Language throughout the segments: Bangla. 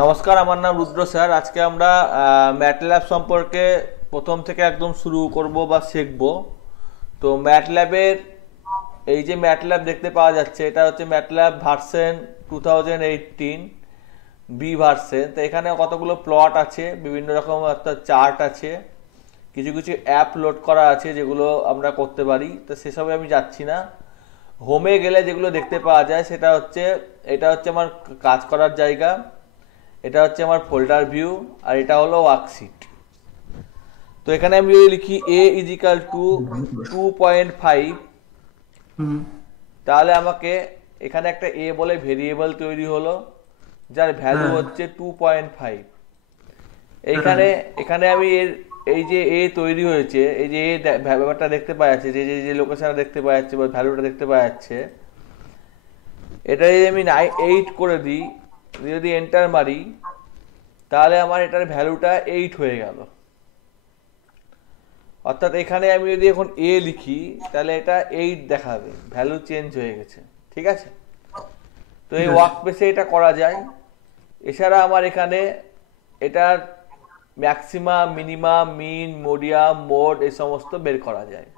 নমস্কার, আমার নাম রুদ্র স্যার। আজকে আমরা ম্যাটল্যাব সম্পর্কে প্রথম থেকে একদম শুরু করব বা শিখব। তো ম্যাটল্যাবের এই যে ম্যাটল্যাব দেখতে পাওয়া যাচ্ছে, এটা হচ্ছে ম্যাটল্যাব ভার্সন 2018 বি ভার্সন। তো এখানে কতগুলো প্লট আছে, বিভিন্ন রকম একটা চার্ট আছে, কিছু কিছু অ্যাপ লোড করা আছে যেগুলো আমরা করতে পারি। তো সেসবে আমি যাচ্ছি না। হোমে গেলে যেগুলো দেখতে পাওয়া যায় সেটা হচ্ছে, এটা হচ্ছে আমার কাজ করার জায়গা, এটা হচ্ছে আমার ফোল্ডার ভিউ, আর এটা হলো ওয়ার্কশিট। তো এখানে আমি যদি লিখি এ ইজ ইকাল টু 2.5, তাহলে আমাকে এখানে একটা এ বলে ভেরিয়েবল তৈরি হলো, যার ভ্যালু হচ্ছে 2.5। এইখানে এখানে আমি এর এই যে এ তৈরি হয়েছে, এই যে এ ব্যাপারটা দেখতে পাওয়া যাচ্ছে, যে যে যে লোকেশনটা দেখতে পাওয়া যাচ্ছে বা ভ্যালুটা দেখতে পাওয়া যাচ্ছে, এটা যদি আমি 8 করে দিই, যদি এন্টার মারি, তাহলে আমার এটার ভ্যালুটা 8 হয়ে গেল। অর্থাৎ এখানে আমি যদি এখন এ লিখি, তাহলে এটা 8 দেখাবে, ভ্যালু চেঞ্জ হয়ে গেছে। ঠিক আছে? তো এই ওয়ার্ক স্পেসে এটা করা যায়। এছাড়া আমার এখানে এটার ম্যাক্সিমাম, মিনিমাম, মিন, মিডিয়াম, মোড এই সমস্ত বের করা যায়।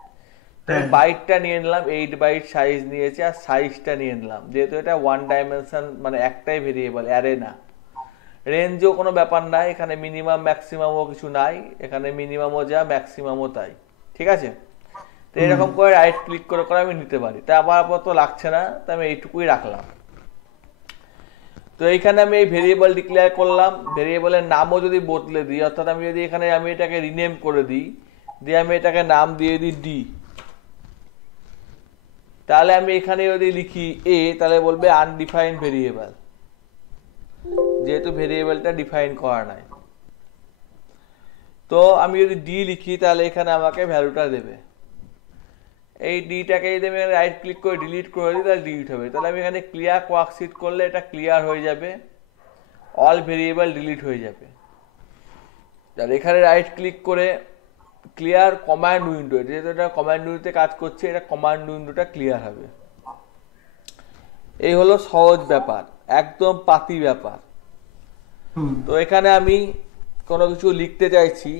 তো আমি বাইটটা নিয়ে নিলাম, 8 বাইট সাইজ নিয়েছে, আর সাইজটা নিয়ে নিলাম, যেহেতু এটা ওয়ান ডাইমেনশন, মানে একটাই ভেরিয়েবল, অ্যারে না। রেঞ্জও কোনো ব্যাপার নাই, এখানে মিনিমাম ম্যাক্সিমামও কিছু নাই, এখানে মিনিমামও যা ম্যাক্সিমামও তাই। ঠিক আছে? তো এরকম করে রাইট ক্লিক করে করে আমি নিতে পারি। তা আমার আপাতত লাগছে না, তো আমি এইটুকুই রাখলাম। তো এইখানে আমি এই ভেরিয়েবল ডিক্লেয়ার করলাম। ভেরিয়েবলের নামও যদি বদলে দিই, অর্থাৎ আমি যদি এখানে আমি এটাকে রিনেম করে দিই, দিয়ে আমি এটাকে নাম দিয়ে দিই ডি, তাহলে আমি এখানে যদি লিখি এ, তাহলে বলবে আনডিফাইন্ড ভেরিয়েবল, যেহেতু ভেরিয়েবলটা ডিফাইন করা নাই। তো আমি যদি ডি লিখি, তাহলে এখানে আমাকে ভ্যালুটা দেবে। এই ডিটাকে যদি আমি রাইট ক্লিক করে ডিলিট করে দিই, তাহলে ডিলিট হবে। তাহলে আমি এখানে ক্লিয়ার ওয়ার্কশিট করলে এটা ক্লিয়ার হয়ে যাবে, অল ভেরিয়েবল ডিলিট হয়ে যাবে। আর এখানে রাইট ক্লিক করে ক্লিয়ার কমান্ড উইন্ডো, যেহেতু এটা কমান্ড উইন্ডোতে কাজ করছে, এটা কমান্ড উইন্ডোটা ক্লিয়ার হবে। এই হলো সহজ ব্যাপার, একদম পাতি ব্যাপার। তো এখানে আমি কোনো কিছু লিখতে চাইছি,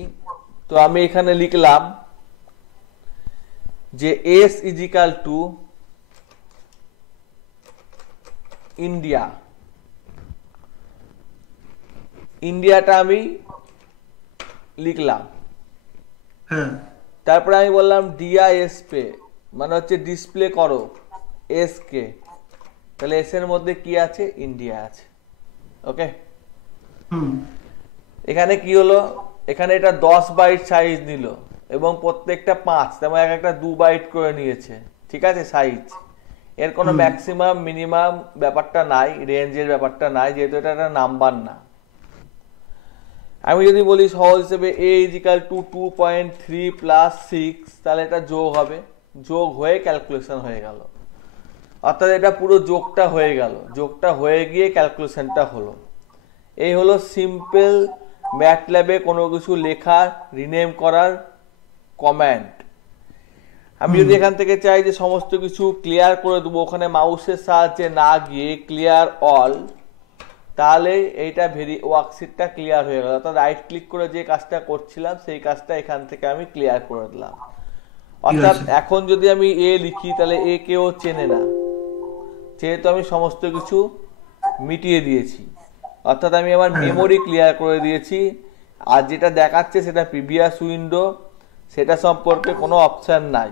তো আমি এখানে লিখলাম যে S is equal to India. ইন্ডিয়াটা আমি লিখলাম। তারপরে আমি বললাম ডিআইএস পে, মানে হচ্ছে ডিসপ্লে করো এস কে। তাহলে এস এর মধ্যে কি আছে? ইন্ডিয়া আছে। ওকে, এখানে কি হলো? এখানে এটা 10 বাইট সাইজ নিল, এবং প্রত্যেকটা 5, তেমন এক একটা 2 বাইট করে নিয়েছে। ঠিক আছে? সাইজ এর কোনো ম্যাক্সিমাম মিনিমাম ব্যাপারটা নাই, রেঞ্জের ব্যাপারটা নাই, যেহেতু এটা একটা নাম্বার না। আমি যদি বলি সহজ হিসেবে এ ইজ ইকাল টু 2.3 প্লাস 6, তাহলে এটা যোগ হবে, যোগ হয়ে ক্যালকুলেশন হয়ে গেল। অর্থাৎ এটা পুরো যোগটা হয়ে গেল, যোগটা হয়ে গিয়ে ক্যালকুলেশনটা হলো। এই হলো সিম্পল ম্যাটল্যাবে কোনো কিছু লেখার, রিনেম করার কমান্ড। আমি যদি এখান থেকে চাই যে সমস্ত কিছু ক্লিয়ার করে দেবো, ওখানে মাউসের সাহায্যে না গিয়ে ক্লিয়ার অল, তাহলে এইটা ওয়ার্কশিটটা ক্লিয়ার হয়ে গেল। অর্থাৎ রাইট ক্লিক করে যে কাজটা করছিলাম, সেই কাজটা এখান থেকে আমি ক্লিয়ার করে দিলাম। অর্থাৎ এখন যদি আমি এ লিখি, তাহলে এ কেউ চেনে না, যেহেতু আমি সমস্ত কিছু মিটিয়ে দিয়েছি। অর্থাৎ আমি আমার মেমোরি ক্লিয়ার করে দিয়েছি, আর যেটা দেখাচ্ছে সেটা প্রিভিয়াস উইন্ডো, সেটা সম্পর্কে কোনো অপশন নাই।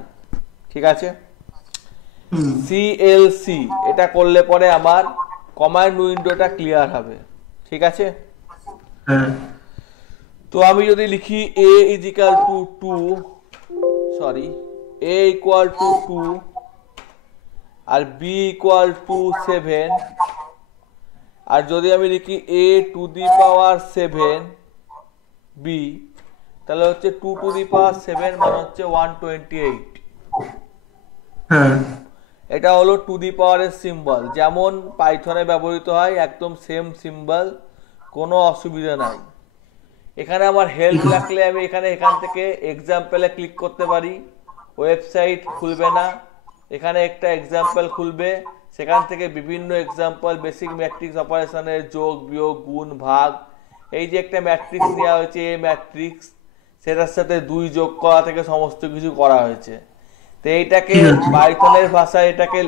ঠিক আছে? সিএলসি এটা করলে পরে আমার কমান্ড উইন্ডোটা ক্লিয়ার হবে। ঠিক আছে? তো আমি যদি লিখি A is equal to 2, sorry, A equal to 2 আর বি ইকুয়াল টু 7, আর যদি আমি লিখি এ টু দি পাওয়ার 7 বি, তাহলে হচ্ছে 2 টু দি পাওয়ার 7, মানে হচ্ছে 128। এটা হলো টু দি পাওয়ারের সিম্বল, যেমন পাইথনে ব্যবহৃত হয়, একদম সেম সিম্বল, কোনো অসুবিধা নাই। এখানে আমার হেল্প লাগলে আমি এখান থেকে এক্সাম্পলে ক্লিক করতে পারি, ওয়েবসাইট খুলবে না, এখানে একটা এক্সাম্পল খুলবে, সেখান থেকে বিভিন্ন এক্সাম্পল, বেসিক ম্যাট্রিক্স অপারেশনের যোগ বিয়োগ গুণ ভাগ, এই যে একটা ম্যাট্রিক্স দেওয়া হয়েছে এ ম্যাট্রিক্স, সেটার সাথে 2 যোগ করা থেকে সমস্ত কিছু করা হয়েছে। তো এইটাকে পাইথনের ভাষায় এটাকে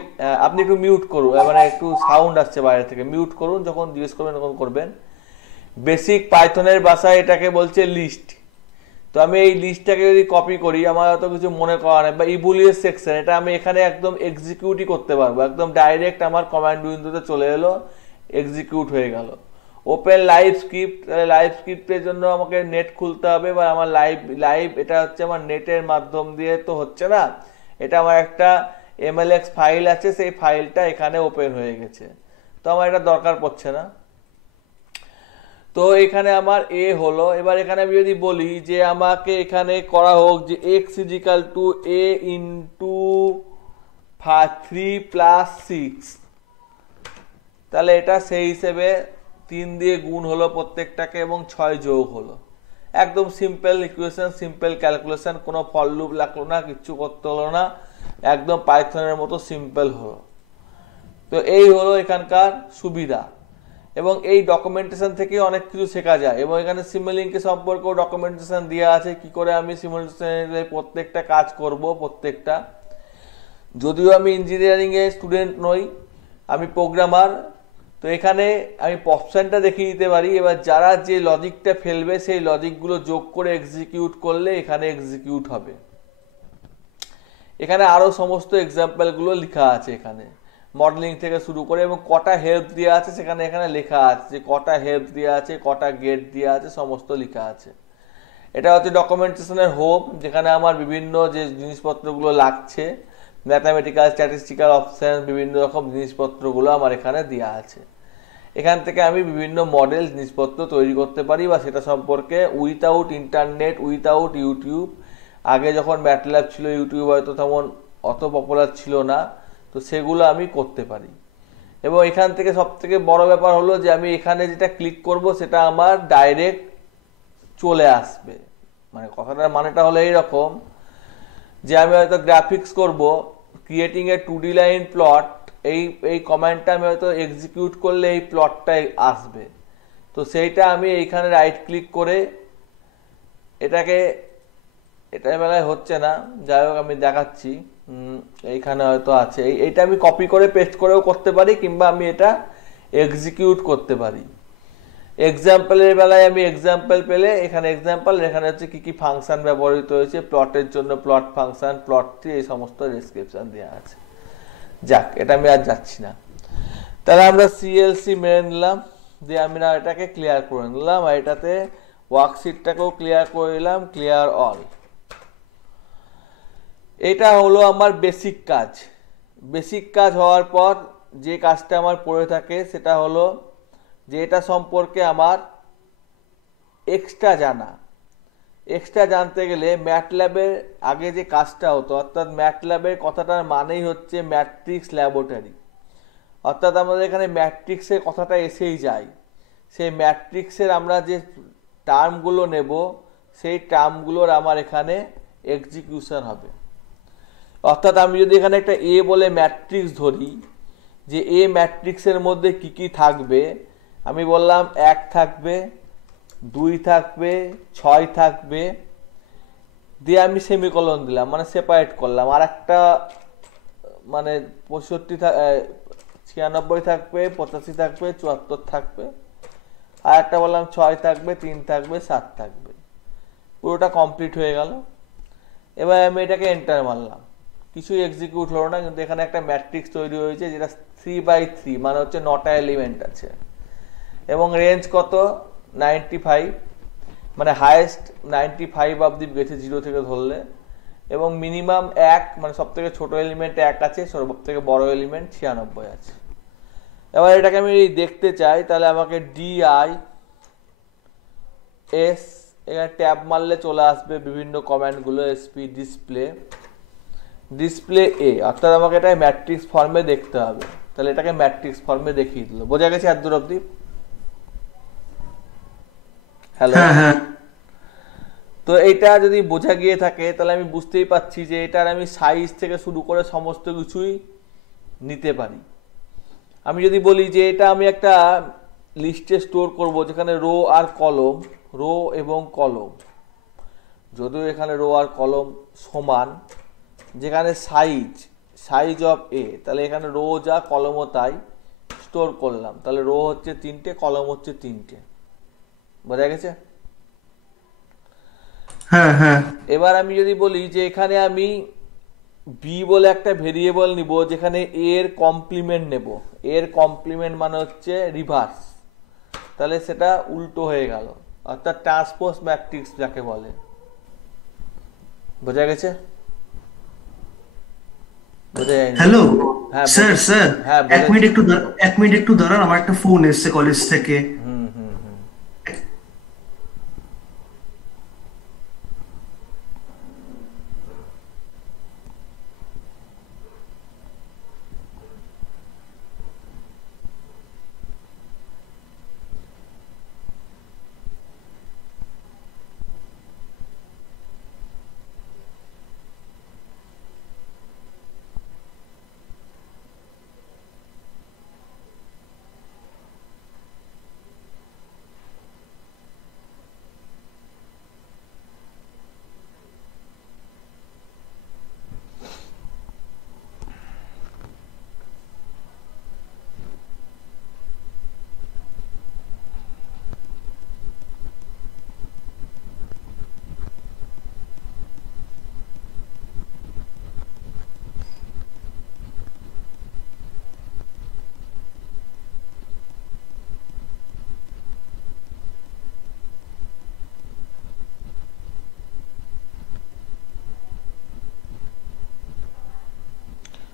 আপনি একটু মিউট করুন, মানে একটু সাউন্ড আসছে বাইরে থেকে, মিউট করুন, যখন জিজ্ঞেস করবেন তখন করবেন। বেসিক পাইথনের ভাষায় এটাকে বলছে লিস্ট। তো আমি এই লিস্টটাকে যদি কপি করি, আমার অত কিছু মনে করা নেই, বা ইবুলিয়াস সেকশন, এটা আমি এখানে একদম এক্সিকিউটই করতে পারবো, একদম ডাইরেক্ট আমার কমান্ড উইন্ডোতে চলে এলো, এক্সিকিউট হয়ে গেল। ওপেন লাইভ স্ক্রিপ্ট, লাইভ স্ক্রিপ্টের জন্য আমাকে নেট খুলতে হবে, বা আমার লাইভ এটা হচ্ছে আমার নেটের মাধ্যম দিয়ে তো হচ্ছে না, এটা আমার একটা এমএলএক্স ফাইল আছে, সেই ফাইলটা এখানে ওপেন হয়ে গেছে, তো আমার এটা দরকার পড়ছে না। তো এখানে আমার এ হলো। এবার এখানে আমি যদি বলি যে আমাকে এখানে করা হোক যে x is equal to a into 3 plus 6, তাহলে এটা সেই হিসেবে 3 দিয়ে গুণ হলো প্রত্যেকটাকে এবং 6 যোগ হলো। একদম সিম্পল ইকুয়েশন, সিম্পল ক্যালকুলেশন, কোনো ফর লুপ লাগলো না, কিচ্ছু করতে হলো না, একদম পাইথনের মতো সিম্পল হলো। তো এই হলো এখানকার সুবিধা, এবং এই ডকুমেন্টেশন থেকে অনেক কিছু শেখা যায়। এবং এখানে সিমুলিংকের সম্পর্কেও ডকুমেন্টেশন দেওয়া আছে, কি করে আমি সিমুলেশনের প্রত্যেকটা কাজ করব, প্রত্যেকটা। যদিও আমি ইঞ্জিনিয়ারিং এর স্টুডেন্ট নই, আমি প্রোগ্রামার, তো এখানে আমি অপশনটা দেখিয়ে দিতে পারি। এবার যারা যে লজিকটা ফেলবে সেই লজিকগুলো যোগ করে এক্সিকিউট করলে এখানে এক্সিকিউট হবে। এখানে আরো সমস্ত এক্সাম্পলগুলো লেখা আছে, এখানে মডেলিং থেকে শুরু করে, এবং কটা হেল্প দেওয়া আছে সেখানে এখানে লেখা আছে, যে কটা হেল্প দেওয়া আছে, কটা গেট দেওয়া আছে, সমস্ত লেখা আছে। এটা হচ্ছে ডকুমেন্টেশনের হোম, যেখানে আমার বিভিন্ন যে জিনিসপত্রগুলো লাগছে, ম্যাথামেটিক্যাল স্ট্যাটিস্টিক্যাল অপশন, বিভিন্ন রকম জিনিসপত্রগুলো আমার এখানে দেওয়া আছে। এখান থেকে আমি বিভিন্ন মডেল জিনিসপত্র তৈরি করতে পারি, বা সেটা সম্পর্কে উইথাউট ইন্টারনেট, উইথাউট ইউটিউব, আগে যখন ম্যাটল্যাব ছিল, ইউটিউব হয়তো তেমন অত পপুলার ছিল না, তো সেগুলো আমি করতে পারি। এবং এখান থেকে সব থেকে বড় ব্যাপার হলো যে আমি এখানে যেটা ক্লিক করব সেটা আমার ডাইরেক্ট চলে আসবে। মানে কথাটার মানেটা হলো এইরকম, যে আমি হয়তো গ্রাফিক্স করব, creating a 2D line plot, এই কমান্ডটা আমি হয়তো এক্সিকিউট করলে এই প্লটটাই আসবে। তো সেইটা আমি এইখানে রাইট ক্লিক করে এটাকে, এটার বেলায় হচ্ছে না, যাই হোক আমি দেখাচ্ছি, এইখানে হয়তো আছে, এইটা আমি কপি করে পেস্ট করেও করতে পারি, কিংবা আমি এটা এক্সিকিউট করতে পারি। এক্সাম্পলের বেলায় আমি এক্সাম্পল পেলে এখানে এক্সাম্পল, এখানে হচ্ছে কি কি ফাংশন ব্যবহৃত হয়েছে, প্লটের জন্য প্লট ফাংশন, প্লট ট্রি, এই সমস্ত ডেসক্রিপশন দেওয়া আছে। যাক, এটা আমি আর যাচ্ছি না। তাহলে আমরা সিএলসি মেনে নিলাম, দিয়ে আমি না এটাকে ক্লিয়ার করে নিলাম, আর এটাতে ওয়ার্কশিটটাকেও ক্লিয়ার করে নিলাম, ক্লিয়ার অল। এটা হলো আমার বেসিক কাজ। বেসিক কাজ হওয়ার পর যে কাজটা আমার পড়ে থাকে সেটা হলো যে এটা সম্পর্কে আমার এক্সট্রা জানা। এক্সট্রা জানতে গেলে ম্যাটল্যাবের আগে যে কাজটা হতো, অর্থাৎ ম্যাটল্যাবের কথাটার মানেই হচ্ছে ম্যাট্রিক্স ল্যাবরেটরি, অর্থাৎ আমাদের এখানে ম্যাট্রিক্সের কথাটা এসেই যায়। সেই ম্যাট্রিক্সের আমরা যে টার্মগুলো নেব, সেই টার্মগুলোর আমার এখানে এক্সিকিউশন হবে। অর্থাৎ আমি যদি এখানে একটা এ বলে ম্যাট্রিক্স ধরি, যে এ ম্যাট্রিক্সের মধ্যে কি কি থাকবে, আমি বললাম 1 থাকবে, 2 থাকবে, 6 থাকবে, দিয়ে আমি সেমিকলন দিলাম, মানে সেপারেট করলাম। আর একটা মানে 96 থাকবে, 85 থাকবে, 74 থাকবে, আর একটা বললাম 6 থাকবে, 3 থাকবে, 7 থাকবে। পুরোটা কমপ্লিট হয়ে গেল। এবার আমি এটাকে এন্টার মারলাম, কিছুই এক্সিকিউট হলো না, কিন্তু এখানে একটা ম্যাট্রিক্স তৈরি হয়েছে যেটা 3/3, মানে হচ্ছে 9টা এলিমেন্ট আছে, এবং রেঞ্জ কত 95, মানে হাইয়েস্ট 95 অবধি গেছে 0 থেকে ধরলে, এবং মিনিমাম 1, মানে সব থেকে ছোট এলিমেন্ট 1 আছে, সব থেকে বড় এলিমেন্ট 96 আছে। এবার এটাকে আমি দেখতে চাই, তাহলে আমাকে DIS এখানে ট্যাব মারলে চলে আসবে বিভিন্ন কমান্ডগুলো, SP ডিসপ্লে এ, অর্থাৎ আমাকে এটা ম্যাট্রিক্স ফর্মে দেখতে হবে। তাহলে এটাকে ম্যাট্রিক্স ফর্মে দেখিয়ে দিল। বোঝা গেছে এত দূর অবধি? হ্যালো, তো এটা যদি বোঝা গিয়ে থাকে তাহলে আমি বুঝতেই পারছি যে এটার আমি সাইজ থেকে শুরু করে সমস্ত কিছুই নিতে পারি। আমি যদি বলি যে এটা আমি একটা লিস্টে স্টোর করব যেখানে রো আর কলম, রো এবং কলম, যদিও এখানে রো আর কলম সমান, যেখানে সাইজ অফ এ, তাহলে এখানে রো যা কলমও তাই স্টোর করলাম, তাহলে রো হচ্ছে 3টে, কলম হচ্ছে 3টে। বোঝা গেছে? হ্যাঁ হ্যাঁ। এবার আমি যদি বলি যে এখানে আমি বি বলে একটা ভেরিয়েবল নিব যেখানে এ এর কমপ্লিমেন্ট নেব, এর কমপ্লিমেন্ট মানে হচ্ছে রিভার্স, তাহলে সেটা উল্টো হয়ে গেল, অর্থাৎ ট্রান্সপোজ ম্যাট্রিক্স যাকে বলে। বোঝা গেছে? বোঝা যায়নি? হ্যালো হ্যাঁ স্যার, স্যার হ্যাঁ এক মিনিট বোঝাচ্ছি। একটু এক মিনিট একটু দাঁড়ান, আমার একটা ফোন এসেছে কলেজ থেকে। হুম হুম হুম।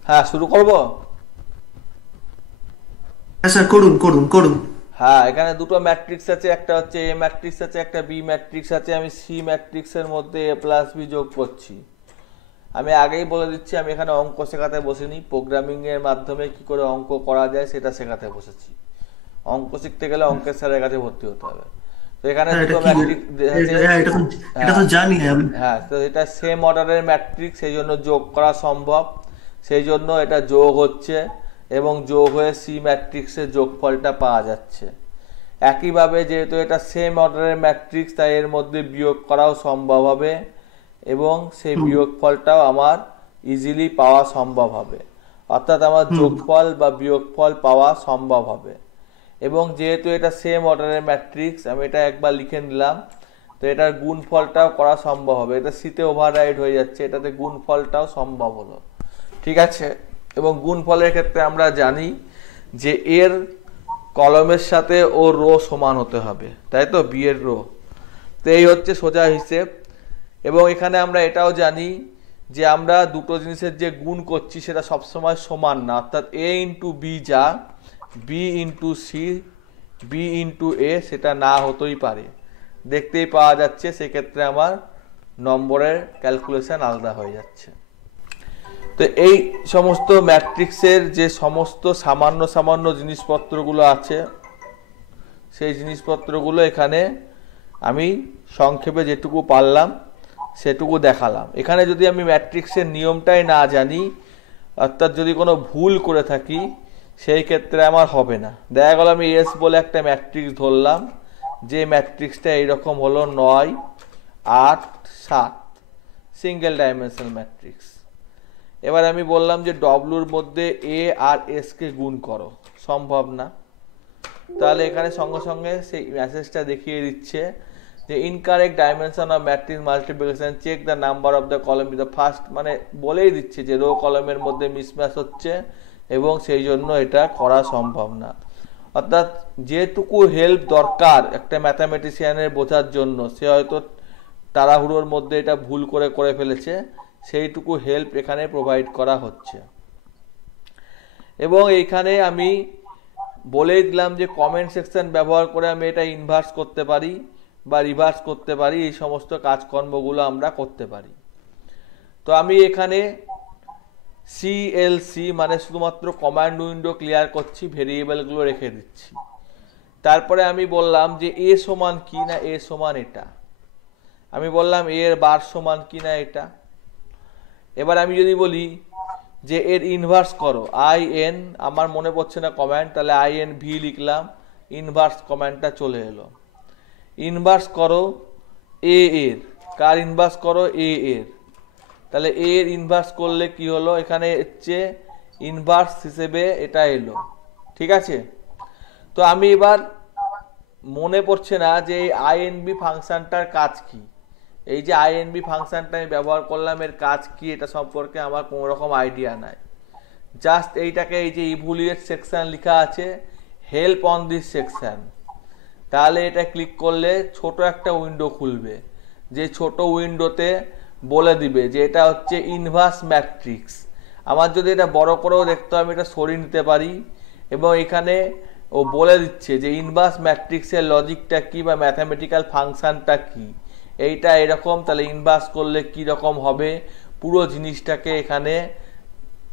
হ্যাঁ শুরু করব। হ্যাঁ স্যার, করুন করুন করুন। হ্যাঁ, এখানে দুটো ম্যাট্রিক্স আছে, একটা হচ্ছে এ ম্যাট্রিক্স আছে, একটা বি ম্যাট্রিক্স আছে। আমি সি ম্যাট্রিক্সের মধ্যে এ প্লাস বি যোগ করছি। আমি আগেই বলে দিচ্ছি, আমি এখানে অঙ্ক শেখাতে বসিনি, প্রোগ্রামিং এর মাধ্যমে কি করে অঙ্ক করা যায় সেটা শেখাতে বসেছি। অঙ্ক শিখতে গেলে অঙ্কের স্যারের কাছে ভর্তি হতে হবে। তো এখানে হ্যাঁ, এটা দুটো কি ম্যাট্রিক্স আছে। হ্যাঁ, এটা তো এটা হ্যাঁ তো জানি আমি। হ্যাঁ, তো এটা সেম অর্ডারের ম্যাট্রিক্স, সেই জন্য যোগ করা সম্ভব, সেই জন্য এটা যোগ হচ্ছে এবং যোগ হয়ে সি ম্যাট্রিক্সের যোগফলটা পাওয়া যাচ্ছে। একইভাবে যেহেতু এটা সেম অর্ডারের ম্যাট্রিক্স, তাই এর মধ্যে বিয়োগ করাও সম্ভব হবে এবং সেই হুম বিয়োগফলটাও আমার ইজিলি পাওয়া সম্ভব হবে, অর্থাৎ আমার হুম যোগফল বা বিয়োগফল পাওয়া সম্ভব হবে। এবং যেহেতু এটা সেম অর্ডারের ম্যাট্রিক্স, আমি এটা একবার লিখে নিলাম, তো এটার গুণফলটাও করা সম্ভব হবে। এটা সিতে ওভাররাইড হয়ে যাচ্ছে, এটাতে গুণফলটাও সম্ভব হলো। ঠিক আছে? এবং গুণফলের ক্ষেত্রে আমরা জানি যে এর কলমের সাথে ও রো সমান হতে হবে, তাই তো, বি এর রো। তো এই হচ্ছে সোজা হিসেব। এবং এখানে আমরা এটাও জানি যে আমরা দুটো জিনিসের যে গুণ করছি সেটা সবসময় সমান না, অর্থাৎ এ ইন্টু বি যা, B into C, B into A সেটা না হতেই পারে। দেখতেই পাওয়া যাচ্ছে, সেক্ষেত্রে আমার নম্বরের ক্যালকুলেশন আলাদা হয়ে যাচ্ছে। তো এই সমস্ত ম্যাট্রিক্সের যে সমস্ত সামান্য সামান্য জিনিসপত্রগুলো আছে, সেই জিনিসপত্রগুলো এখানে আমি সংক্ষেপে যেটুকু পারলাম সেটুকু দেখালাম। এখানে যদি আমি ম্যাট্রিক্সের নিয়মটাই না জানি, অর্থাৎ যদি কোনো ভুল করে থাকি, সেই ক্ষেত্রে আমার হবে না। দেখা গেল আমি এস বলে একটা ম্যাট্রিক্স ধরলাম, যে ম্যাট্রিক্সটা এইরকম হলো 9, 8, 7, সিঙ্গেল ডাইমেনশনাল ম্যাট্রিক্স। এবার আমি বললাম যে ডব্লুর মধ্যে এ আর এস কে গুণ করো, সম্ভব না। তাহলে এখানে সঙ্গে সঙ্গে সেই মেসেজটা দেখিয়ে দিচ্ছে যে incorrect dimension of matrix multiplication, check the number of the column in the first, মানে বলেই দিচ্ছে যে রো কলমের মধ্যে মিসম্যাচ হচ্ছে এবং সেই জন্য এটা করা সম্ভব না। অর্থাৎ যেটুকু হেল্প দরকার একটা ম্যাথামেটিশিয়ানের বোঝার জন্য, সে হয়তো তাড়াহুড়োর মধ্যে এটা ভুল করে করে ফেলেছে, সেইটুকু হেল্প এখানে প্রোভাইড করা হচ্ছে। এবং এইখানে আমি বলেই দিলাম যে কমেন্ট সেকশন ব্যবহার করে আমি এটা ইনভার্স করতে পারি বা রিভার্স করতে পারি, এই সমস্ত কাজকর্মগুলো আমরা করতে পারি। তো আমি এখানে সিএলসি মানে শুধুমাত্র কমান্ড উইন্ডো ক্লিয়ার করছি, ভেরিয়েবলগুলো রেখে দিচ্ছি। তারপরে আমি বললাম যে এ সমান কি না এ সমান এটা, আমি বললাম এ এর বার সমান কি না এটা। এবার আমি যদি বলি যে এর ইনভার্স করো আই এন, আমার মনে পড়ছে না কমান্ড, তাহলে আই এন ভি লিখলাম, ইনভার্স কমান্ডটা চলে এলো। ইনভার্স করো এ এর, কার ইনভার্স করো এ এর, তাহলে এ এর ইনভার্স করলে কি হলো, এখানে হচ্ছে ইনভার্স হিসেবে এটা এলো। ঠিক আছে, তো আমি এবার মনে পড়ছে না যে এই আইএনবি ফাংশনটার কাজ কি। এই যে আইএনবি ফাংশনটা আমি ব্যবহার করলাম, এর কাজ কি এটা সম্পর্কে আমার কোনো রকম আইডিয়া নাই। জাস্ট এইটাকে, এই যে ইভ্যালুয়েট সেকশন লেখা আছে, হেল্প অন দিস সেকশন, তাহলে এটা ক্লিক করলে ছোট একটা উইন্ডো খুলবে, যে ছোট উইন্ডোতে বলে দিবে যে এটা হচ্ছে ইনভার্স ম্যাট্রিক্স। আমার যদি এটা বড় করেও দেখতে হয় আমি এটা সরিয়ে নিতে পারি, এবং এখানে ও বলে দিচ্ছে যে ইনভার্স ম্যাট্রিক্সের লজিকটা কি বা ম্যাথামেটিক্যাল ফাংশনটা কি, এইটা এরকম, তাহলে ইনভার্স করলে কি রকম হবে পুরো জিনিসটাকে এখানে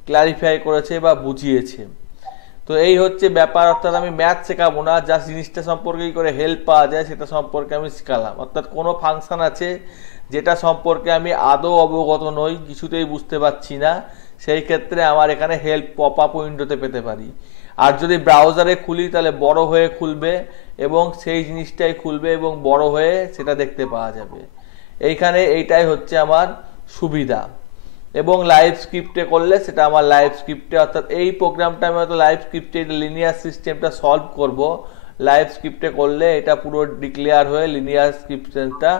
ক্লারিফাই করেছে বা বুঝিয়েছে। তো এই হচ্ছে ব্যাপার, অর্থাৎ আমি ম্যাথ শেখাবো না, জাস্ট জিনিসটা সম্পর্কে কি করে হেল্প পাওয়া যায় সেটা সম্পর্কে আমি শেখালাম। অর্থাৎ কোনো ফাংশন আছে যেটা সম্পর্কে আমি আদৌ অবগত নই, কিছুতেই বুঝতে পারছি না, সেই ক্ষেত্রে আমার এখানে হেল্প পপ আপ উইন্ডোতে পেতে পারি। আর যদি ব্রাউজারে খুলি তাহলে বড় হয়ে খুলবে এবং সেই জিনিসটাই খুলবে এবং বড় হয়ে সেটা দেখতে পাওয়া যাবে। এইখানে এইটাই হচ্ছে আমার সুবিধা। এবং লাইভ স্ক্রিপ্টে করলে সেটা আমার লাইভ স্ক্রিপ্টে, অর্থাৎ এই প্রোগ্রামটা আমি হয়তো লাইভ স্ক্রিপ্টে লিনিয়ার সিস্টেমটা সলভ করব, লাইভ স্ক্রিপ্টে করলে এটা পুরো ডিক্লেয়ার হয়ে লিনিয়ার সিস্টেমটা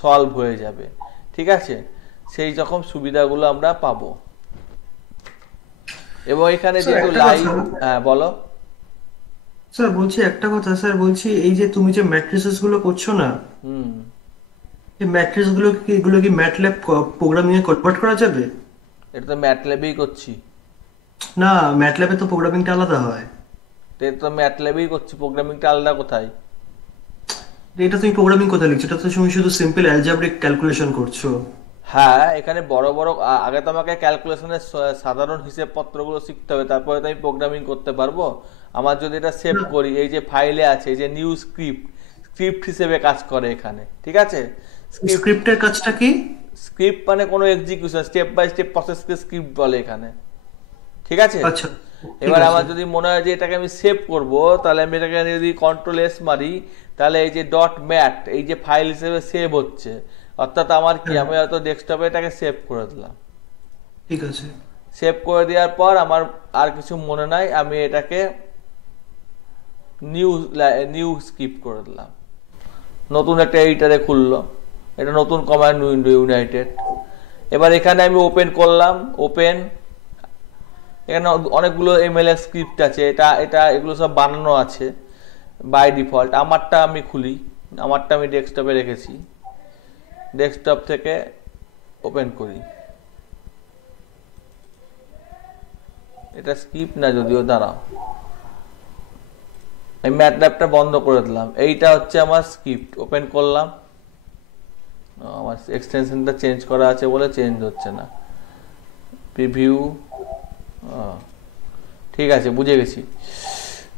সলভ হয়ে যাবে। ঠিক আছে, সেই রকম সুবিধাগুলো আমরা পাবো। এবং এখানে স্যার যেহেতু একটা লাইভ, কথা, হ্যাঁ বলো। স্যার বলছি একটা কথা, স্যার বলছি এই যে তুমি যে ম্যাট্রিসেস গুলো করছো না, হুম, এই ম্যাট্রিক্স গুলো কি, এগুলো কি ম্যাটল্যাব প্রোগ্রামিং এ কনভার্ট করা যাবে? এটা তো ম্যাটল্যাবেই করছি। না, ম্যাটল্যাবে তো প্রোগ্রামিংটা আলাদা হয়। তো এটা তো ম্যাটল্যাবেই করছি, প্রোগ্রামিংটা আলাদা কোথায়? এটা তুমি প্রোগ্রামিং কোথায় লিখছো? এটা তো তুমি শুধু সিম্পল অ্যালজেব্রিক ক্যালকুলেশন করছো। হ্যাঁ, এখানে বড় বড় আগে তো আমাকে ক্যালকুলেশনের সাধারণ হিসেবপত্রগুলো শিখতে হবে, তারপরে তো আমি প্রোগ্রামিং করতে পারবো। আমার যদি এটা সেভ না, করি, এই যে ফাইলে আছে, এই যে নিউ স্ক্রিপ্ট, স্ক্রিপ্ট হিসেবে কাজ করে এখানে। ঠিক আছে, স্ক্রিপ্ট, স্ক্রিপ্টের কাজটা কি? স্ক্রিপ্ট মানে কোনো এক্সিকিউশন, স্টেপ বাই স্টেপ প্রসেসকে স্ক্রিপ্ট বলে এখানে। ঠিক আছে, আচ্ছা, ঠিক এবার আছে। আমার যদি মনে হয় যে এটাকে আমি সেভ করব, তাহলে আমি এটাকে যদি কন্ট্রোল এস মারি, তাহলে এই যে ডট ম্যাট, এই যে ফাইল হিসেবে সেভ হচ্ছে। অর্থাৎ আমার কি, হ্যাঁ, আমি হয়তো ডেস্কটপে এটাকে সেভ করে দিলাম। ঠিক আছে। সেভ করে দেওয়ার পর আমার আর কিছু মনে নাই, আমি এটাকে নিউ নিউ স্ক্রিপ্ট করে দিলাম, নতুন একটা এডিটারে খুললো, এটা নতুন কমান্ড উইন্ডো ইউনাইটেড। এবার এখানে আমি ওপেন করলাম, ওপেন, এখানে অনেকগুলো এমএলএস স্ক্রিপ্ট আছে, এটা এটা এগুলো সব বানানো আছে বাই ডিফল্ট। আমারটা আমি খুলি, আমারটা আমি ডেস্কটপে রেখেছি, ডেস্কটপ থেকে ওপেন করি। এটা স্ক্রিপ্ট না যদিও, দাঁড়াও, আমি ম্যাটল্যাবটা বন্ধ করে দিলাম, এইটা হচ্ছে আমার স্ক্রিপ্ট। ওপেন করলাম, আমার এক্সটেনশনটা চেঞ্জ করা আছে বলে চেঞ্জ হচ্ছে না, প্রিভিউ, ঠিক আছে বুঝে গেছি।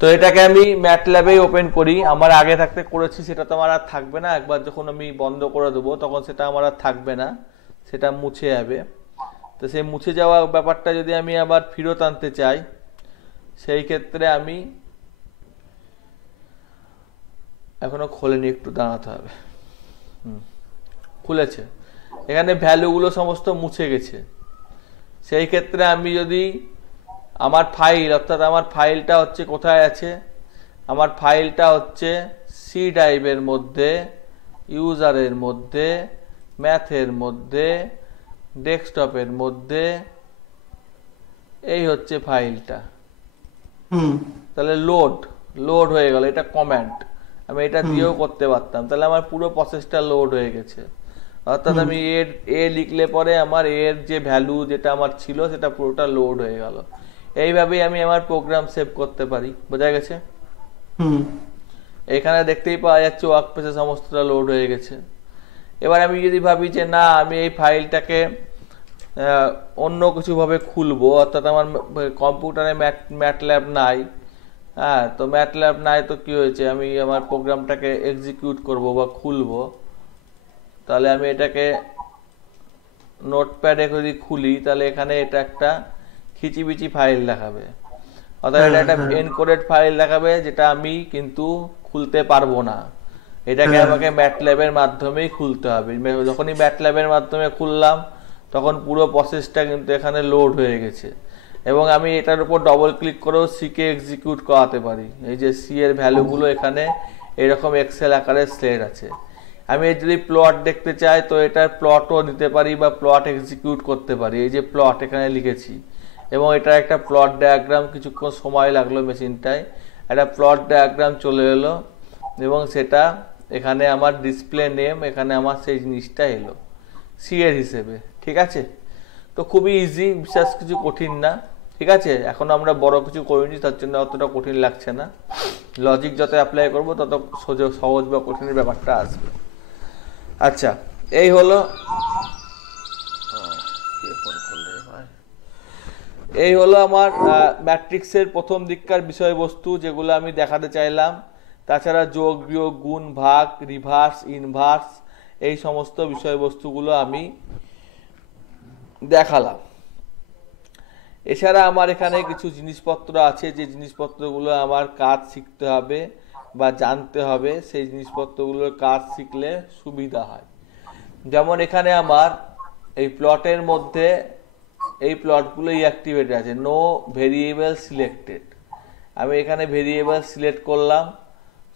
তো এটাকে আমি ম্যাটল্যাবেই ওপেন করি, আমার আগে থাকতে করেছি সেটা তো আমার আর থাকবে না, একবার যখন আমি বন্ধ করে দেবো তখন সেটা আমার আর থাকবে না, সেটা মুছে যাবে। তো সেই মুছে যাওয়া ব্যাপারটা যদি আমি আবার ফেরত আনতে চাই, সেই ক্ষেত্রে আমি, এখনো খোলেনি, একটু দাঁড়াতে হবে। খুলেছে, এখানে ভ্যালুগুলো সমস্ত মুছে গেছে। সেই ক্ষেত্রে আমি যদি আমার ফাইল, অর্থাৎ আমার ফাইলটা হচ্ছে কোথায় আছে, আমার ফাইলটা হচ্ছে সি ড্রাইভের মধ্যে, ইউজারের মধ্যে, ম্যাথের মধ্যে, ডেস্কটপের মধ্যে, এই হচ্ছে ফাইলটা। হুম। তাহলে লোড, লোড হয়ে গেল, এটা কমান্ড, আমি এটা হুম। দিয়েও করতে পারতাম, তাহলে আমার পুরো প্রসেসটা লোড হয়ে গেছে। অর্থাৎ হুম। আমি এর এ লিখলে পরে আমার এর যে ভ্যালু যেটা আমার ছিল সেটা পুরোটা লোড হয়ে গেল। এইভাবেই আমি আমার প্রোগ্রাম সেভ করতে পারি, বোঝা গেছে? হুম। এখানে দেখতেই পাওয়া যাচ্ছে ওয়ার্ক পেজে সমস্তটা লোড হয়ে গেছে। এবার আমি যদি ভাবি যে না, আমি এই ফাইলটাকে অন্য কিছুভাবে খুলবো, অর্থাৎ আমার কম্পিউটারে ম্যাটল্যাব নাই, হ্যাঁ, তো ম্যাটল্যাব নাই, তো কি হয়েছে, আমি আমার প্রোগ্রামটাকে এক্সিকিউট করব বা খুলবো, তাহলে আমি এটাকে নোটপ্যাডে যদি খুলি, তাহলে এখানে এটা একটা খিচিবিচি ফাইল দেখাবে, অর্থাৎ এটা একটা এনকোডেড ফাইল দেখাবে যেটা আমি কিন্তু খুলতে পারবো না। এটাকে আমাকে ম্যাটল্যাবের মাধ্যমেই খুলতে হবে। যখনই ম্যাটল্যাবের মাধ্যমে খুললাম তখন পুরো প্রসেসটা কিন্তু এখানে লোড হয়ে গেছে, এবং আমি এটার উপর ডবল ক্লিক করেও সি কে এক্সিকিউট করাতে পারি। এই যে সি এর ভ্যালুগুলো এখানে এরকম এক্সেল আকারে স্লেড আছে। আমি যদি প্লট দেখতে চাই তো এটার প্লটও নিতে পারি বা প্লট এক্সিকিউট করতে পারি। এই যে প্লট এখানে লিখেছি, এবং এটা একটা প্লট ডায়াগ্রাম, কিছুক্ষণ সময় লাগলো মেশিনটায়, একটা প্লট ডায়াগ্রাম চলে এলো, এবং সেটা এখানে আমার ডিসপ্লে নেম, এখানে আমার সেই জিনিসটা এলো সি এর হিসেবে। ঠিক আছে, তো খুবই ইজি, বিশেষ কিছু কঠিন না। ঠিক আছে, এখন আমরা বড় কিছু করিনি, তার জন্য অতটা কঠিন লাগছে না। লজিক যত অ্যাপ্লাই করবো তত সহজ বা কঠিনের ব্যাপারটা আসবে। আচ্ছা, এই হলো আমার ম্যাট্রিক্সের প্রথম দিককার বিষয়বস্তু, যেগুলো আমি দেখাতে চাইলাম। তাছাড়া যোগ, বিয়োগ, গুণ, ভাগ, রিভার্স, ইনভার্স, এই সমস্ত বিষয়বস্তুগুলো আমি দেখালাম। এছাড়া আমার এখানে কিছু জিনিসপত্র আছে, যে জিনিসপত্রগুলো আমার কাজ শিখতে হবে বা জানতে হবে। সেই জিনিসপত্রগুলোর কাজ শিখলে সুবিধা হয়। যেমন এখানে আমার এই প্লটের মধ্যে এই প্লটগুলোই অ্যাক্টিভেট আছে, নো ভেরিয়েবল সিলেক্টেড। আমি এখানে ভেরিয়েবল সিলেক্ট করলাম,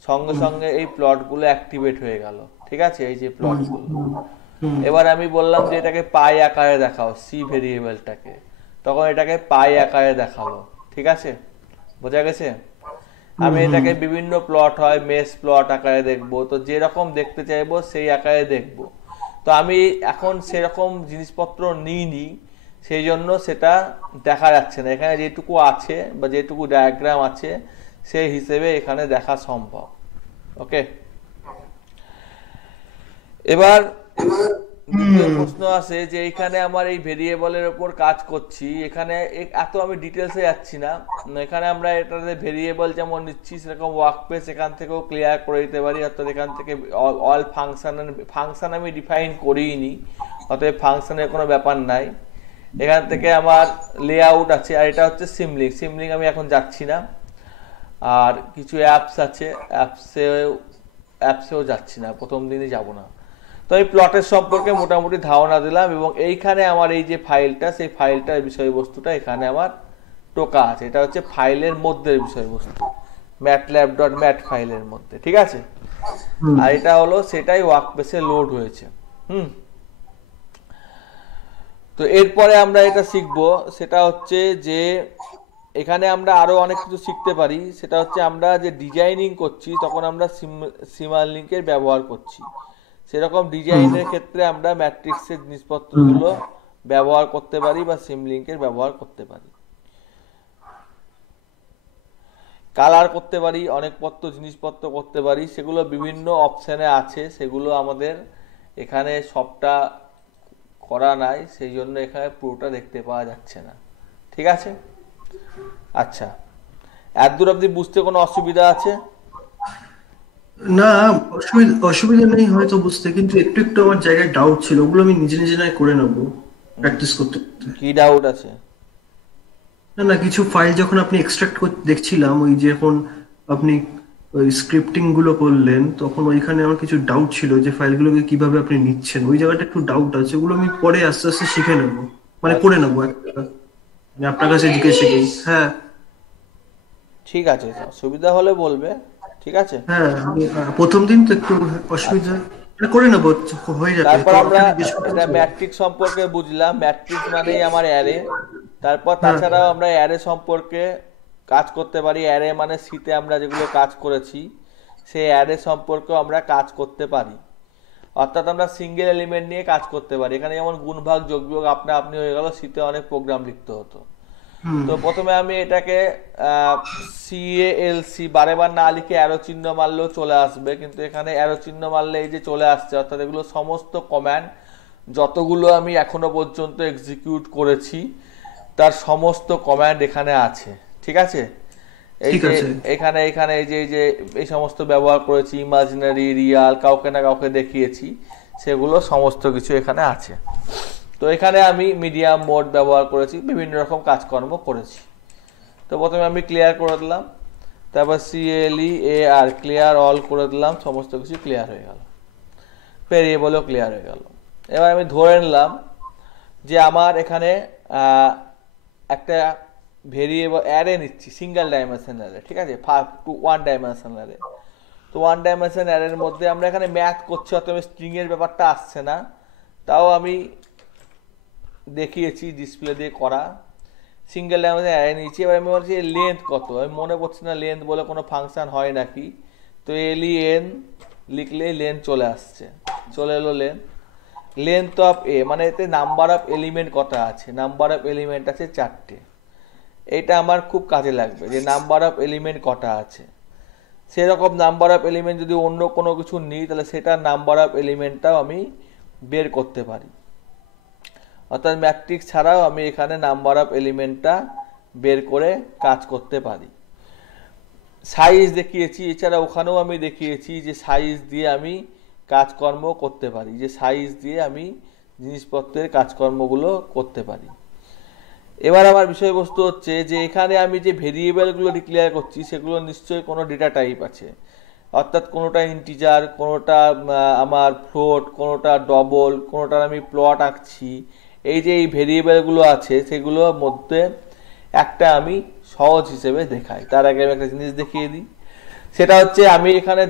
সঙ্গে সঙ্গে এই প্লটগুলো অ্যাক্টিভেট হয়ে গেল। ঠিক আছে, এই যে প্লটগুলো। এবার আমি বললাম যে এটাকে পাই আকারে দেখাও, সি ভেরিয়েবলটাকে, তখন এটাকে পাই আকারে দেখালো। ঠিক আছে, বোঝা গেছে? আমি এটাকে বিভিন্ন প্লট হয় মেশ প্লট আকারে দেখবো, তো যেরকম দেখতে চাইবো সেই আকারে দেখবো। তো আমি এখন সেরকম জিনিসপত্র নিইনি, সেই জন্য সেটা দেখা যাচ্ছে না। এখানে যেটুকু আছে বা যেটুকু ডায়াগ্রাম আছে সেই হিসেবে এখানে দেখা সম্ভব। ওকে, এবার দ্বিতীয় প্রশ্ন আসে যে এখানে আমার এই ভেরিয়েবলের উপর কাজ করছি, এখানে এত আমি ডিটেলসে যাচ্ছি না। এখানে আমরা এটাতে ভেরিয়েবল যেমন নিচ্ছি সেরকম ওয়ার্কস্পেস এখান থেকেও ক্লিয়ার করে দিতে পারি। অর্থাৎ এখান থেকে অল ফাংশন আমি ডিফাইন করিনি, অতএব ফাংশনের কোনো ব্যাপার নাই। এখান থেকে আমার লেআউট আছে, আর এটা হচ্ছে সিমলিং আমি এখন যাচ্ছি না। আর কিছু অ্যাপস আছে, অ্যাপসেও যাচ্ছি না, প্রথম দিনই যাব না। তো এই প্লটের সম্পর্কে মোটামুটি ধারণা দিলাম, এবং এইখানে আমার এই যে ফাইলটা, সেই ফাইলটার বিষয়বস্তুটা এখানে আমার টোকা আছে। এটা হচ্ছে ফাইলের মধ্যে বিষয়বস্তু, ম্যাটল্যাব.ম্যাট ফাইলের মধ্যে। ঠিক আছে, আর এটা হলো সেটাই ওয়ার্কস্পেসে লোড হয়েছে। তো এরপরে আমরা এটা শিখবো, সেটা হচ্ছে যে এখানে আমরা আরো অনেক কিছু শিখতে পারি। সেটা হচ্ছে আমরা যে ডিজাইনিং করছি তখন আমরা সিমালিংকের ব্যবহার করছি, সেরকম ডিজাইনের ক্ষেত্রে আমরা ম্যাট্রিক্সের জিনিসপত্রগুলো ব্যবহার করতে পারি বা সিমলিংকের ব্যবহার করতে পারি। কালার করতে পারি, অনেক জিনিসপত্র করতে পারি, সেগুলো বিভিন্ন অপশানে আছে, সেগুলো আমাদের এখানে সবটা করা নাই, সেই জন্য এখানে পুরোটা দেখতে পাওয়া যাচ্ছে না। ঠিক আছে, আচ্ছা, এতদূর অবধি বুঝতে কোনো অসুবিধা আছে? না, অসুবিধা নেই হয়তো বুঝতে, কিন্তু একটু একটু আমার জায়গায় ডাউট ছিল, ওগুলো আমি নিজে নিজে নয় করে নেবো প্র্যাকটিস করতে করতে। কি ডাউট আছে? না না, কিছু ফাইল যখন আপনি এক্সট্রাক্ট করতে দেখছিলাম, ওই যখন আপনি ওই স্ক্রিপ্টিং গুলো করলেন, তখন ওইখানে আমার কিছু ডাউট ছিল যে ফাইলগুলোকে কিভাবে আপনি নিচ্ছেন, ওই জায়গাটা একটু ডাউট আছে। ওগুলো আমি পরে আস্তে আস্তে শিখে নেবো, মানে করে নেবো একটা, মানে আপনার কাছে জিজ্ঞেস শিখে। হ্যাঁ ঠিক আছে, অসুবিধা হলে বলবে। ঠিক আছে, হ্যাঁ, প্রথম দিন তো একটু অসুবিধা, মানে করে নেবো, হয়ে যাবে। তারপর তো আমরা আপনাকে জিজ্ঞেস করতে এটা চাই। ম্যাট্রিক্স সম্পর্কে বুঝলাম। ম্যাট্রিক্স মানেই আমার অ্যারে। তারপর হ্যাঁ তাছাড়াও আমরা অ্যারে সম্পর্কে কাজ করতে পারি। অ্যারে মানে শীতে আমরা যেগুলো কাজ করেছি সেই অ্যারে সম্পর্কেও আমরা কাজ করতে পারি। অর্থাৎ আমরা সিঙ্গেল এলিমেন্ট নিয়ে কাজ করতে পারি। এখানে যেমন গুণ ভাগ যোগ বিয়োগ আপনা আপনি হয়ে গেল, শীতে অনেক প্রোগ্রাম লিখতে হতো। তো প্রথমে আমি এটাকে CALC বারে বার না লিখে অ্যারো চিহ্ন মারলেও চলে আসবে, কিন্তু এখানে অ্যারো চিহ্ন মারলে এই যে চলে আসছে, অর্থাৎ এগুলো সমস্ত কমান্ড যতগুলো আমি এখনো পর্যন্ত এক্সিকিউট করেছি তার সমস্ত কমান্ড এখানে আছে। ঠিক আছে, এই ঠিক যে আছে। এখানে এখানে এই যে এই সমস্ত ব্যবহার করেছি, ইমাজিনারি, রিয়াল, কাউকে না কাউকে দেখিয়েছি, সেগুলো সমস্ত কিছু এখানে আছে। তো এখানে আমি মিডিয়াম মোড ব্যবহার করেছি, বিভিন্ন রকম কাজকর্ম করেছি। তো প্রথমে আমি ক্লিয়ার করে দিলাম, তারপর CLEAR ক্লিয়ার অল করে দিলাম, সমস্ত কিছু ক্লিয়ার হয়ে গেল, ভেরিয়েবলও ক্লিয়ার হয়ে গেল। এবার আমি ধরে নিলাম যে আমার এখানে একটা ভেরিয়েবল অ্যারে নিচ্ছি, সিঙ্গেল ডাইমেনশন অ্যারে, ঠিক আছে, 1 ডাইমেনশন অ্যারে। তো 1 ডাইমেনশন অ্যারের মধ্যে আমরা এখানে ম্যাথ করছি, অত স্ট্রিংয়ের ব্যাপারটা আসছে না, তাও আমি দেখিয়েছি ডিসপ্লে দিয়ে করা। সিঙ্গেল ডাইমেনশন অ্যারে নিয়েছি। এবার আমি বলছি লেন্থ কত, আমি মনে করছি না লেন্থ বলে কোনো ফাংশন হয় নাকি। তো LEN লিখলে লেন্থ চলে আসছে, চলে এলো লেন্থ। লেন্থ অফ এ মানে এতে নাম্বার অফ এলিমেন্ট কটা আছে, নাম্বার অফ এলিমেন্ট আছে 4টে। এটা আমার খুব কাজে লাগবে যে নাম্বার অফ এলিমেন্ট কটা আছে। সেরকম নাম্বার অফ এলিমেন্ট যদি অন্য কোনো কিছু নিই তাহলে সেটার নাম্বার অফ এলিমেন্টটাও আমি বের করতে পারি, অর্থাৎ ম্যাট্রিক্স ছাড়াও আমি এখানে নাম্বার অফ এলিমেন্টটা বের করে কাজ করতে পারি। সাইজ দেখিয়েছি, এছাড়া ওখানেও আমি দেখিয়েছি যে সাইজ দিয়ে আমি কাজকর্ম করতে পারি, যে সাইজ দিয়ে আমি জিনিসপত্রের কাজকর্মগুলো করতে পারি। এবার আমার বিষয়বস্তু হচ্ছে যে এখানে আমি যে ভেরিয়েবলগুলো ডিক্লেয়ার করছি সেগুলো নিশ্চয়ই কোনো ডেটা টাইপ আছে, অর্থাৎ কোনোটা ইন্টিজার, কোনোটা আমার ফ্লোট, কোনোটা ডবল, কোনোটার আমি প্লট আঁকছি। এই যে এই ভেরিয়েবলগুলো আছে সেগুলোর মধ্যে একটা আমি সহজ হিসেবে দেখাই। তার আগে আমি একটা জিনিস দেখিয়ে দিই, সেটা হচ্ছে আমি এখানে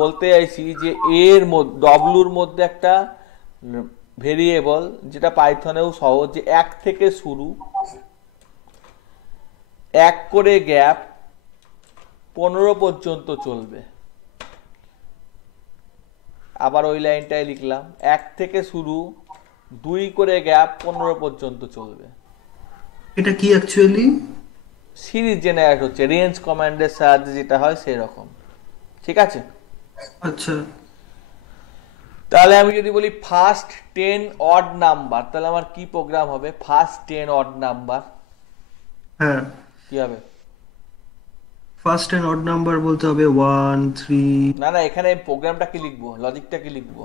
বলতে চাইছি যে এর মধ্যে ডব্লুর মধ্যে একটা ভেরিয়েবল, যেটা পাইথনেও সহজ, যে 1 থেকে শুরু, 1 করে গ্যাপ 15 পর্যন্ত চলবে। আবার ওই লাইনটাই লিখলাম, 1 থেকে শুরু, 2 করে গ্যাপ 15 পর্যন্ত চলবে। এটা কি অ্যাকচুয়ালি? সিরিজ জেনারেট হচ্ছে, রেঞ্জ কমান্ডের সাহায্যে যেটা হয় সেই রকম, ঠিক আছে। আচ্ছা, তাহলে আমি যদি বলি ফার্স্ট 10 অড নাম্বার, তাহলে আমার কি প্রোগ্রাম হবে? ফার্স্ট 10 অড নাম্বার হ্যাঁ, কি হবে? ফার্স্ট এন্ড অড নাম্বার বলতে হবে 1 3। না না, এখানে প্রোগ্রামটা কি লিখবো, লজিকটা কি লিখবো?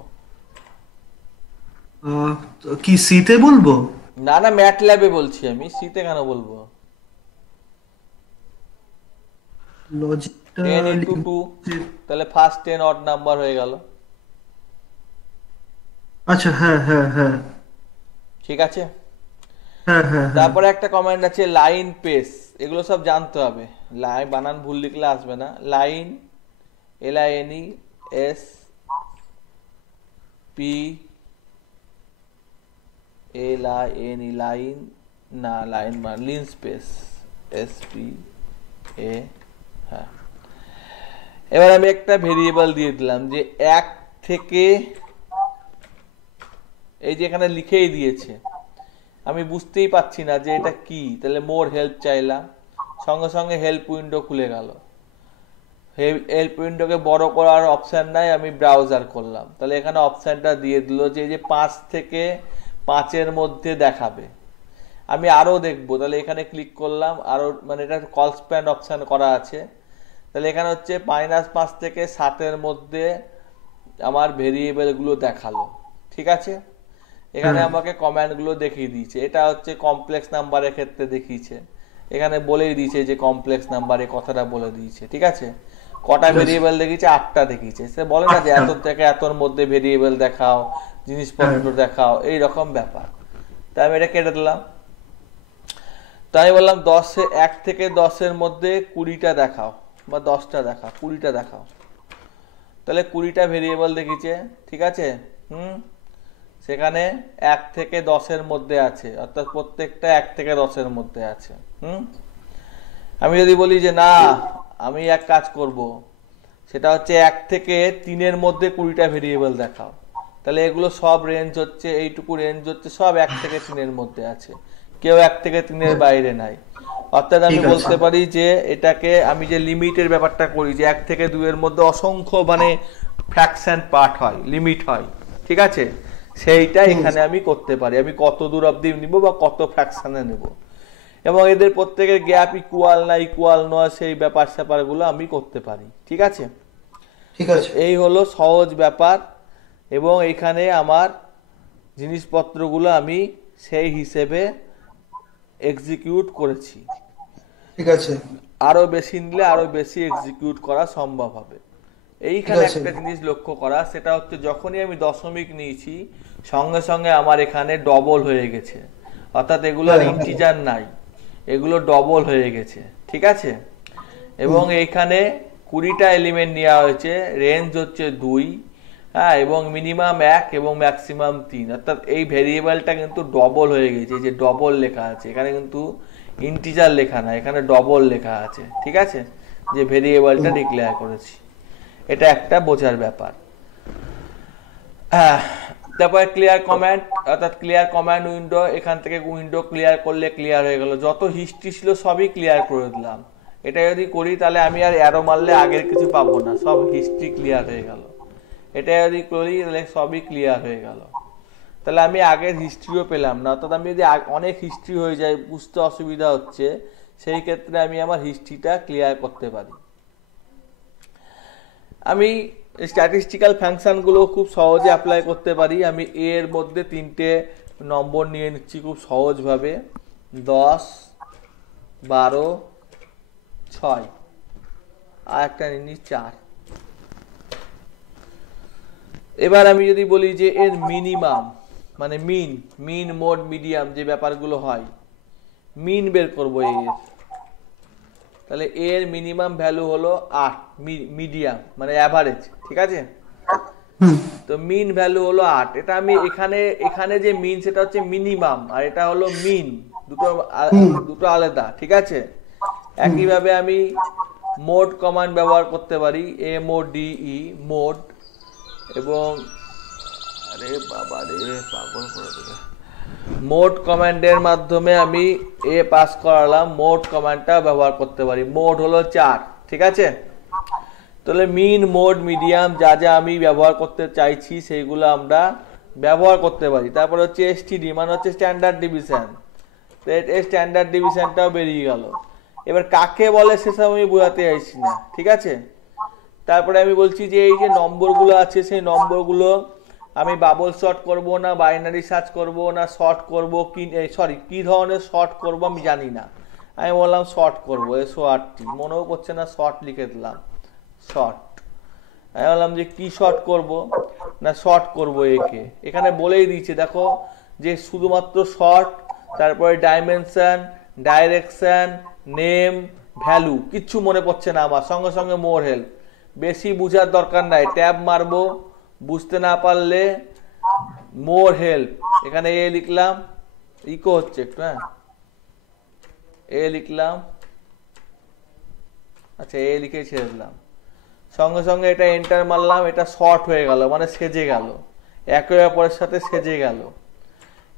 কি সিতে বলবো? না না, ম্যাটল্যাবে বলছি আমি, সিতে কেন বলবো? লজিকটা 10 ইন্টু 2, তাহলে ফার্স্ট 10 অড নাম্বার হয়ে গেল, আচ্ছা, হ্যাঁ হ্যাঁ হ্যাঁ ঠিক আছে। হ্যাঁ হ্যাঁ হ্যাঁ। তারপরে একটা কমান্ড আছে লাইন পেস, এগুলো সব জানতে হবে। লাইন বানান ভুল লিখলে আসবে না। লাইন, LINESPLINE, লাইন না, লাইন মানে লিন স্পেস, SPA, হ্যাঁ। এবার আমি একটা ভেরিয়েবল দিয়ে দিলাম যে 1 থেকে, এই যে এখানে লিখেই দিয়েছে, আমি বুঝতেই পারছি না যে এটা কি, তাহলে মোর হেল্প চাইলাম, সঙ্গে সঙ্গে হেল্প উইন্ডো খুলে গেল। হেল্প উইন্ডোকে বড় করার অপশান নাই, আমি ব্রাউজার করলাম, তাহলে এখানে অপশানটা দিয়ে দিল যে এই যে 5 থেকে 5-এর মধ্যে দেখাবে। আমি আরও দেখবো, তাহলে এখানে ক্লিক করলাম, আরও মানে এটা কল স্প্যান অপশান করা আছে, তাহলে এখানে হচ্ছে -5 থেকে 7-এর মধ্যে আমার ভেরিয়েবলগুলো দেখালো, ঠিক আছে। এখানে আমাকে কমান্ডগুলো দেখিয়ে দিয়েছে, এটা হচ্ছে কমপ্লেক্স নাম্বারের ক্ষেত্রে দেখিয়েছে, এখানে বলেই দিয়েছে যে কমপ্লেক্স নাম্বারে কথাটা বলে দিয়েছে, ঠিক আছে। কটা ভেরিয়েবল দেখিয়েছে? 8টা দেখিয়েছে। সে বলে না যে এত থেকে এতর মধ্যে ভেরিয়েবল দেখাও, জিনিসপত্র দেখাও, এই রকম ব্যাপার। তাই আমি এটা কেটে দিলাম। তাই আমি বললাম 1 থেকে 10-এর মধ্যে 20টা দেখাও, বা 10টা দেখাও, 20টা দেখাও, তাহলে 20টা ভেরিয়েবল দেখিয়েছে, ঠিক আছে। সেখানে 1 থেকে 10-এর মধ্যে আছে, অর্থাৎ প্রত্যেকটা 1 থেকে 10-এর মধ্যে আছে। আমি যদি বলি যে না, আমি এক কাজ করব, সেটা হচ্ছে 1 থেকে 3-এর মধ্যে 20টা ভেরিয়েবল দেখাও, তাহলে এগুলো সব রেঞ্জ হচ্ছে, এইটুকু রেঞ্জ হচ্ছে, সব 1 থেকে 3-এর মধ্যে আছে, কেউ 1 থেকে 3-এর বাইরে নাই। অর্থাৎ আমি বলতে পারি যে এটাকে আমি যে লিমিটের ব্যাপারটা করি, যে 1 থেকে 2-এর মধ্যে অসংখ্য মানে ফ্র্যাকশন পার্ট হয়, লিমিট হয়, ঠিক আছে, সেইটা এখানে আমি করতে পারি। আমি কত দূর অবধি নিব বা কত ফ্র্যাকশনে নেব, এবং এদের প্রত্যেকের গ্যাপ ইকুয়াল না ইকুয়াল নয়, সেই ব্যাপার স্যাপারগুলো আমি করতে পারি, ঠিক আছে। ঠিক আছে, এই হলো সহজ ব্যাপার, এবং এখানে আমার জিনিসপত্রগুলো আমি সেই হিসেবে এক্সিকিউট করেছি। ঠিক আছে। আরো বেশি নিলে আরো বেশি এক্সিকিউট করা সম্ভব হবে। ঠিক এইখানে আছে। একটা জিনিস লক্ষ্য করা, সেটা হচ্ছে যখনই আমি দশমিক নিয়েছি সঙ্গে সঙ্গে আমার এখানে ডবল হয়ে গেছে, অর্থাৎ এগুলো আর হ্যাঁ, হ্যাঁ। ইন্টিজার নাই, এগুলো ডবল হয়ে গেছে। ঠিক আছে, এবং হুম। এইখানে 20টা এলিমেন্ট নেওয়া হয়েছে, রেঞ্জ হচ্ছে 2, হ্যাঁ, এবং মিনিমাম 1 এবং ম্যাক্সিমাম 3, অর্থাৎ এই ভেরিয়েবলটা কিন্তু ডবল হয়ে গেছে। এই যে ডবল লেখা আছে এখানে, কিন্তু ইন্টিজার লেখা না, এখানে ডবল লেখা আছে। ঠিক আছে, যে ভেরিয়েবলটা হুম। ডিক্লেয়ার করেছি, এটা একটা বোঝার ব্যাপার। হ্যাঁ, তারপরে ক্লিয়ার কমান্ড, অর্থাৎ ক্লিয়ার কমান্ড উইন্ডো, এখান থেকে উইন্ডো ক্লিয়ার করলে ক্লিয়ার হয়ে গেল, যত হিস্ট্রি ছিল সবই ক্লিয়ার করে দিলাম। এটা যদি করি তাহলে আমি আর অ্যারো মারলে আগের কিছু পাবো না, সব হিস্ট্রি ক্লিয়ার হয়ে গেল। এটা যদি করি তাহলে সবই ক্লিয়ার হয়ে গেল, তাহলে আমি আগের হিস্ট্রিও পেলাম না। অর্থাৎ আমি যদি অনেক হিস্ট্রি হয়ে যায়, বুঝতে অসুবিধা হচ্ছে, সেই ক্ষেত্রে আমি আমার হিস্ট্রিটা ক্লিয়ার করতে পারি। আমি স্ট্যাটিস্টিক্যাল ফাংশনগুলো খুব সহজে অ্যাপ্লাই করতে পারি। আমি এর মধ্যে 3টে নম্বর নিয়ে নিচ্ছি খুব সহজভাবে, 10, 12, 6, আর একটা নিয়ে নিই 4। এবার আমি যদি বলি যে এর মিনিমাম, মানে মিন, মোড, মিডিয়াম, যে ব্যাপারগুলো হয়, মিন বের করবো এর, তাহলে এর মিনিমাম ভ্যালু হলো 8, মিডিয়াম মানে অ্যাভারেজ। ঠিক আছে, হুম। তো মিন ভ্যালু হলো 8। এটা আমি এখানে এখানে যে মিন সেটা হচ্ছে মিনিমাম, আর এটা হলো মিন, দুটো হুম। দুটো আলাদা। ঠিক আছে, হুম। একইভাবে আমি মোড কমান্ড ব্যবহার করতে পারি, MODE, মোড, এবং আরে বাবা রে, পাগল করে দেবে। মোড কমান্ডের মাধ্যমে আমি পাস করালাম, মোড কমান্ডটা ব্যবহার করতে পারি। মোড হলো 4। ঠিক আছে, তাহলে মিন, মোড, মিডিয়াম, যা যা আমি ব্যবহার করতে চাইছি সেইগুলো আমরা ব্যবহার করতে পারি। তারপর হচ্ছে STD, মানে হচ্ছে স্ট্যান্ডার্ড ডিভিশন, তো এই স্ট্যান্ডার্ড ডিভিশনটাও বেরিয়ে গেল। এবার কাকে বলে সেসব আমি বোঝাতে চাইছি না। ঠিক আছে, তারপরে আমি বলছি যে এই যে নম্বরগুলো আছে সেই নম্বরগুলো আমি বাবল শর্ট করব না বাইনারি সার্চ করব না শর্ট করব, কি সরি কি ধরনের শর্ট করব আমি জানি না, আমি বললাম শর্ট করবো, SORT, মনেও করছে না, শর্ট লিখে দিলাম, শর্ট। আমি বললাম যে কি শর্ট করব, না শর্ট করব একে। এখানে বলেই দিয়েছে দেখো, যে শুধুমাত্র শর্ট, তারপরে ডাইমেনশন, ডাইরেকশন, নেম, ভ্যালু, কিচ্ছু মনে পড়ছে না আমার, সঙ্গে সঙ্গে মোর হেল্প। বেশি বুঝার দরকার নাই, ট্যাব মারবো, বুঝতে না পারলে মোর হেল্প, এখানে এ লিখলাম, ইকো হচ্ছে একটু, হ্যাঁ, এ লিখলাম, আচ্ছা এ লিখে ছেড়ে দিলাম, সঙ্গে সঙ্গে এটা এন্টার মারলাম, এটা শর্ট হয়ে গেল, মানে সেজে গেল, একে অপরের সাথে সেজে গেল।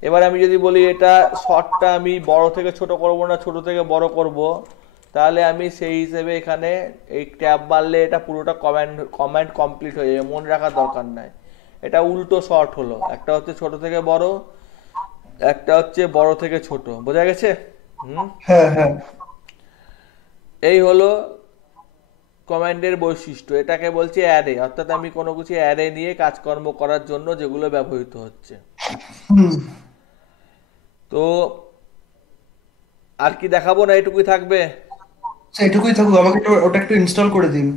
এবার আমি যদি বলি এটা শর্টটা আমি বড় থেকে ছোট করব না ছোট থেকে বড় করব, তাহলে আমি সেই হিসেবে এখানে এই ট্যাব মারলে এটা পুরোটা কমান্ড কমপ্লিট হয়ে যাবে, মনে রাখার দরকার নাই। এটা উল্টো শর্ট হলো, একটা হচ্ছে ছোট থেকে বড়, একটা হচ্ছে বড় থেকে ছোট, বোঝা গেছে? হুম, হ্যাঁ, হ্যাঁ। এই হলো কমান্ডের বৈশিষ্ট্য। এটাকে বলছে অ্যারে, অর্থাৎ আমি কোনো কিছু অ্যারে নিয়ে কাজকর্ম করার জন্য যেগুলো ব্যবহৃত হচ্ছে। হুম। তো আর কি দেখাবো, না এটুকুই থাকবে? এটুকুই থাকুক, আমাকে ওটা একটু ইনস্টল করে দিন।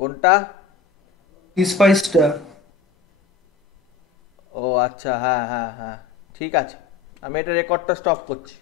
কোনটা? স্পাইসটা। ও আচ্ছা, হ্যাঁ হ্যাঁ হ্যাঁ, ঠিক আছে, আমি এটা রেকর্ডটা স্টপ করছি।